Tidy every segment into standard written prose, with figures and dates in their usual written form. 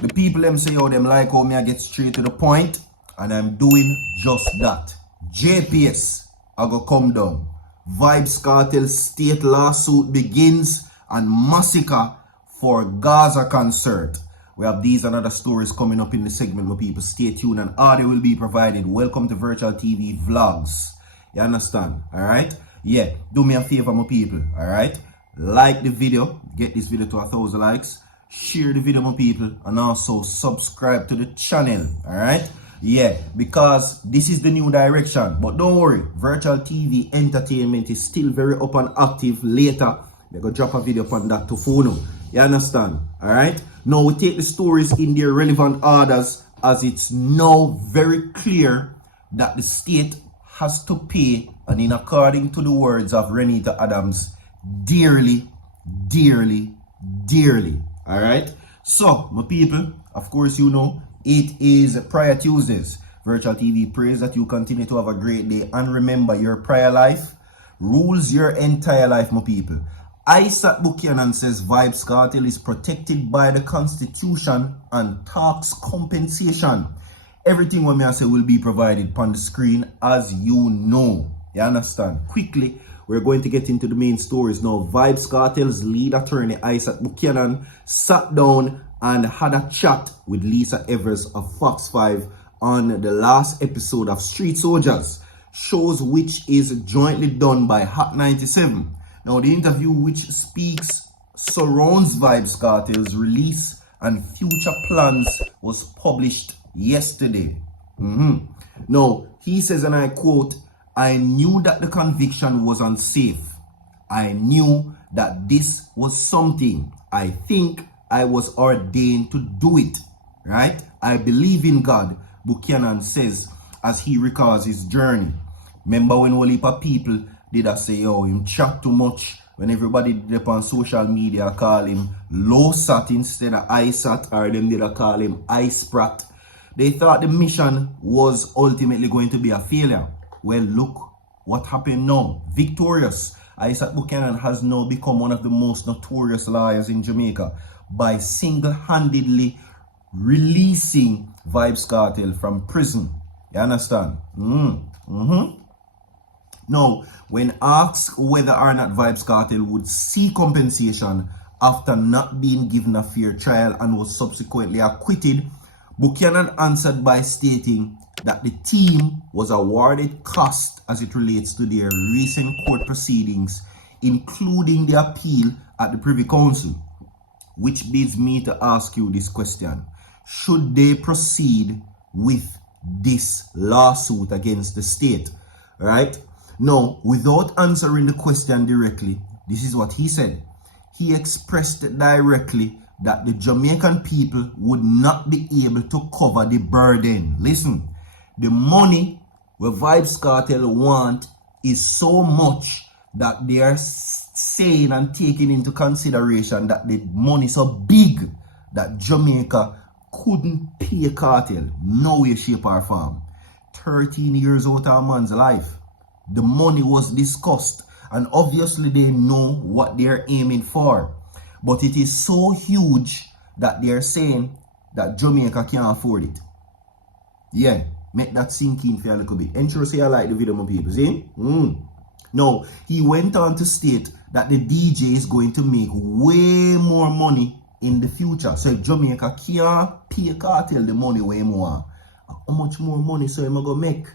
The people them say, oh, them like how me I get straight to the point, and I'm doing just that. JPS, I go come down. VYBZ Kartel state lawsuit begins, and Masicka for Gaza concert. We have these and other stories coming up in the segment where people stay tuned and audio will be provided. Welcome to Virtual TV Vlogs. You understand? Alright? Yeah, do me a favor, my people. Alright? Like the video, get this video to 1,000 likes. Share the video, my people, and also subscribe to the channel. Alright? Yeah, because this is the new direction. But don't worry, Virtual TV Entertainment is still very up and active. Later, they're going to drop a video upon that to phone. You understand? Alright? Now we take the stories in their relevant orders, as it's now very clear that the state has to pay, and in according to the words of Renita Adams, dearly, dearly, dearly. Alright? So, my people, of course you know, it is Prayer Tuesdays. Virtual TV prays that you continue to have a great day, and remember, your prayer life rules your entire life, my people. Isaac Buchanan says VYBZ Kartel is protected by the Constitution and tax compensation. Everything what I say will be provided on the screen, as you know. You understand? Quickly, we're going to get into the main stories now. VYBZ Kartel's lead attorney Isaac Buchanan sat down and had a chat with Lisa Evers of Fox 5 on the last episode of Street Soldiers, shows which is jointly done by Hot 97. Now, the interview which surrounds VYBZ Kartel's release and future plans was published yesterday. Now, he says, and I quote, "I knew that the conviction was unsafe. I knew that this was something. I think I was ordained to do it. Right? I believe in God," Buchanan says as he recalls his journey. Remember when a heap of people did I say, oh, him chat too much, when everybody did up on social media call him low sat instead of ISAT, or them did I call him iSprat. They thought the mission was ultimately going to be a failure. Well, look what happened now. Victorious, Isaac Buchanan has now become one of the most notorious lawyers in Jamaica by single-handedly releasing VYBZ Kartel from prison. You understand? Now, when asked whether or not VYBZ Kartel would seek compensation after not being given a fair trial and was subsequently acquitted, Buchanan answered by stating that the team was awarded costs as it relates to their recent court proceedings, including the appeal at the Privy Council. Which leads me to ask you this question. Should they proceed with this lawsuit against the state? Right? Now, without answering the question directly, this is what he said. He expressed it directly that the Jamaican people would not be able to cover the burden. Listen, the money where VYBZ Kartel want is so much that they are saying and taking into consideration that the money is so big that Jamaica couldn't pay Kartel. No way, shape or form. 13 years out of a man's life. The money was discussed, and obviously they know what they're aiming for. But it is so huge that they're saying that Jamaica can't afford it. Yeah, make that sink in for a little bit. Ensure say I like the video, my people. See? Now, he went on to state that the DJ is going to make way more money in the future. So if Jamaica can't pay Kartel the money way more, how much more money so am I going to make?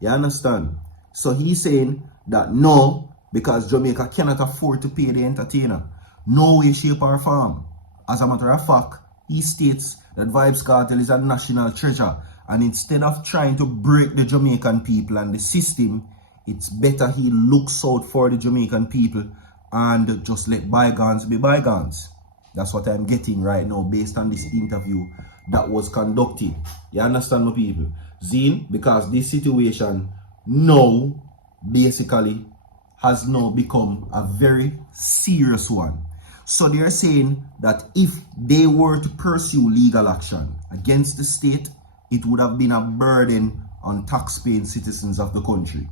You understand? So he's saying that no, because Jamaica cannot afford to pay the entertainer. No way, shape or form. As a matter of fact, he states that VYBZ Kartel is a national treasure, and instead of trying to break the Jamaican people and the system, it's better he looks out for the Jamaican people and just let bygones be bygones. That's what I'm getting right now based on this interview that was conducted. You understand, my people? Zine, because this situation now basically has now become a very serious one. So they're saying that if they were to pursue legal action against the state, it would have been a burden on taxpaying citizens of the country.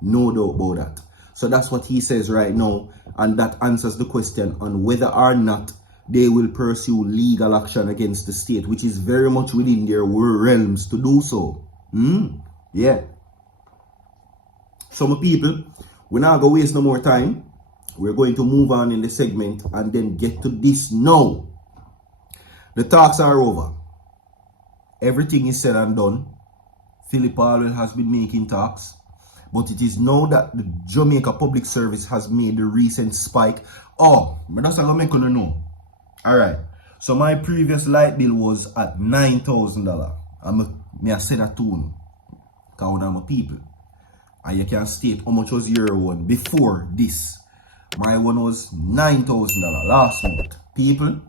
No doubt about that. So that's what he says right now, and that answers the question on whether or not they will pursue legal action against the state, which is very much within their realms to do so. Yeah. Some people, we're not going to waste no more time. We're going to move on in the segment and then get to this now. The talks are over. Everything is said and done. Philip Alwell has been making talks. But it is now that the Jamaica Public Service has made the recent spike. Oh, but that's going to make you know. Alright. So my previous light bill was at $9,000. I said that to you. Because I'm a people. And you can state how much was your one before this. My one was $9,000 last month. People,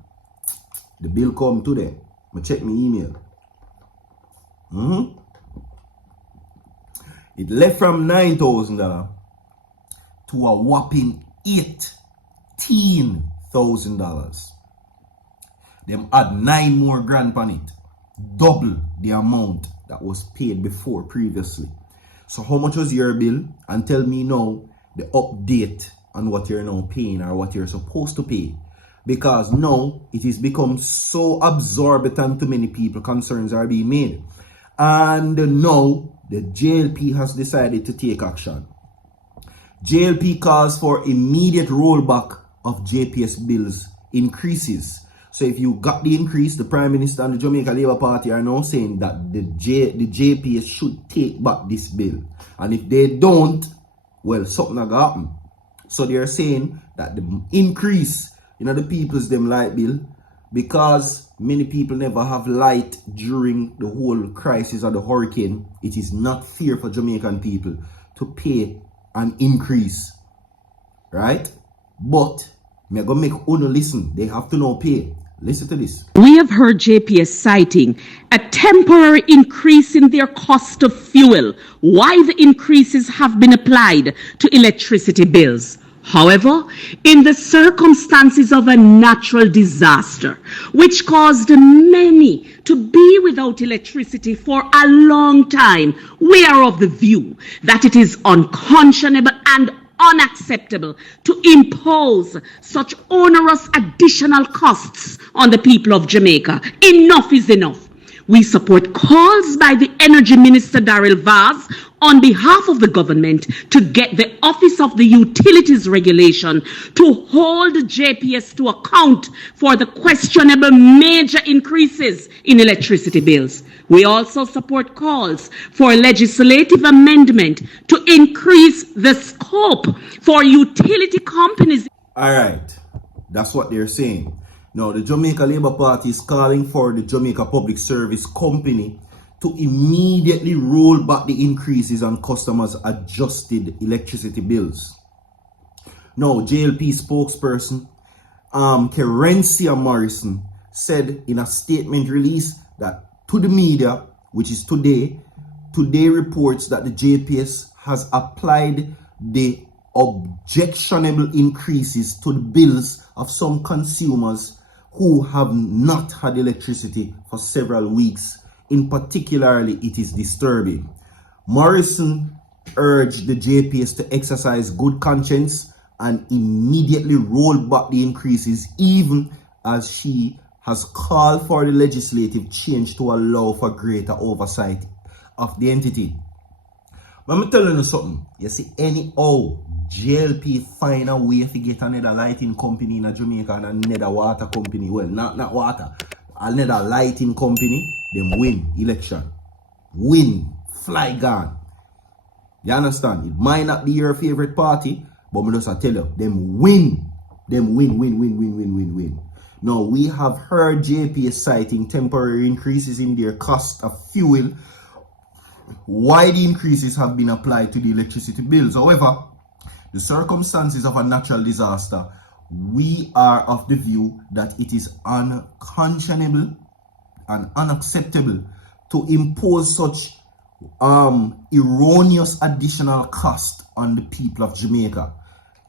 the bill come today. I check my email. It left from $9,000 to a whopping $18,000. Them add 9 more grand on it. Double the amount that was paid before previously. So how much was your bill? And tell me now the update on what you're now paying or what you're supposed to pay. Because now it has become so absorbent to many people, concerns are being made. And now the JLP has decided to take action. JLP calls for immediate rollback of JPS bills increases. So if you got the increase, the Prime Minister and the Jamaica Labour Party are now saying that the JPS should take back this bill. And if they don't, well, something will happen. So they are saying that the increase in the people's them light bill, because many people never have light during the whole crisis of the hurricane, it is not fair for Jamaican people to pay an increase. Right? But me go make Uno listen. They have to now pay. Listen to this. We have heard JPS citing a temporary increase in their cost of fuel while the increases have been applied to electricity bills. However, in the circumstances of a natural disaster, which caused many to be without electricity for a long time, we are of the view that it is unconscionable and unacceptable to impose such onerous additional costs on the people of Jamaica. Enough is enough. We support calls by the Energy Minister Daryl Vaz on behalf of the government to get the Office of the Utilities Regulation to hold JPS to account for the questionable major increases in electricity bills. We also support calls for legislative amendment to increase the scope for utility companies. All right, that's what they're saying. Now, the Jamaica Labour Party is calling for the Jamaica Public Service Company to immediately roll back the increases on customers' adjusted electricity bills. Now, JLP spokesperson Kerencia Morrison said in a statement released that to the media, which is today reports that the JPS has applied the objectionable increases to the bills of some consumers who have not had electricity for several weeks. In particularly, it is disturbing. Morrison urged the JPS to exercise good conscience and immediately roll back the increases, even as she has called for the legislative change to allow for greater oversight of the entity. But I'm telling you something. You see, anyhow, JLP find a way to get another lighting company in Jamaica and another water company. Well, not water. Another lighting company, them win election. Win. Fly gone. You understand? It might not be your favorite party, but I just tell you, them win. Them win. Now, we have heard JPS citing temporary increases in their cost of fuel, why the increases have been applied to the electricity bills. However, the circumstances of a natural disaster, we are of the view that it is unconscionable and unacceptable to impose such erroneous additional cost on the people of Jamaica.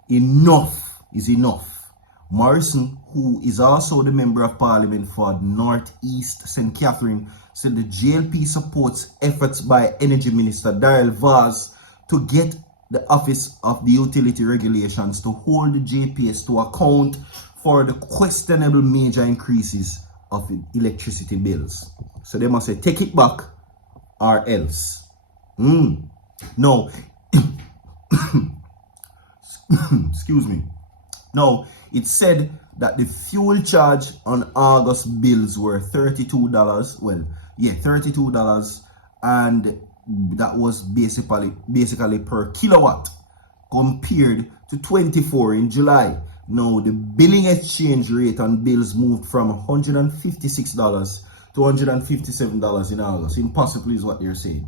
Enough is enough. Morrison, who is also the Member of Parliament for Northeast St. Catherine, said the JLP supports efforts by Energy Minister Daryl Vaz to get the Office of the Utility Regulations to hold the JPS to account for the questionable major increases of electricity bills. So they must say, take it back or else. No, excuse me. Now, it said that the fuel charge on August bills were $32. Well, yeah, $32, and that was basically per kilowatt, compared to 24 in July. Now, the billing exchange rate on bills moved from $156 to $157 in August. Impossible is what they're saying.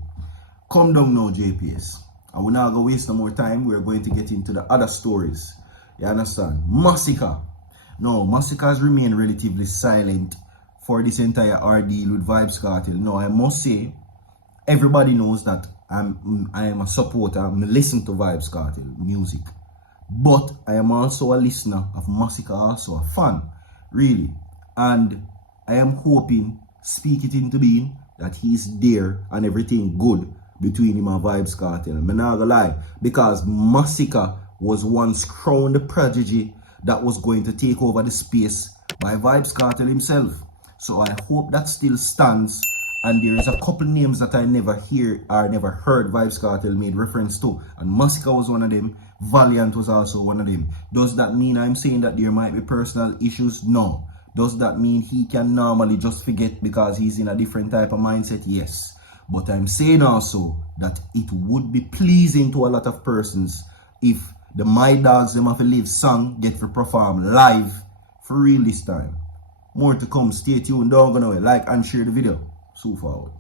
Come down now, JPS. And we're not going to waste no more time. We're going to get into the other stories. You understand? Masicka. No, Masicka has remained relatively silent for this entire ordeal with VYBZ KARTEL. No, I must say, everybody knows that I am a supporter. I listen to VYBZ KARTEL music. But I am also a listener of Masicka, also a fan, really. And I am hoping, speak it into being, that he's there and everything good between him and VYBZ KARTEL. I'm not gonna lie, because Masicka was once crowned the prodigy that was going to take over the space by VYBZ KARTEL himself. So I hope that still stands. And there is a couple names that I never hear or never heard VYBZ KARTEL made reference to. And Masicka was one of them. Valiant was also one of them. Does that mean I'm saying that there might be personal issues? No. Does that mean he can normally just forget because he's in a different type of mindset? Yes. But I'm saying also that it would be pleasing to a lot of persons if the My Dogs Them Have to Live song get to perform live for real this time. More to come. Stay tuned. Don't go nowhere. Like and share the video. So forward.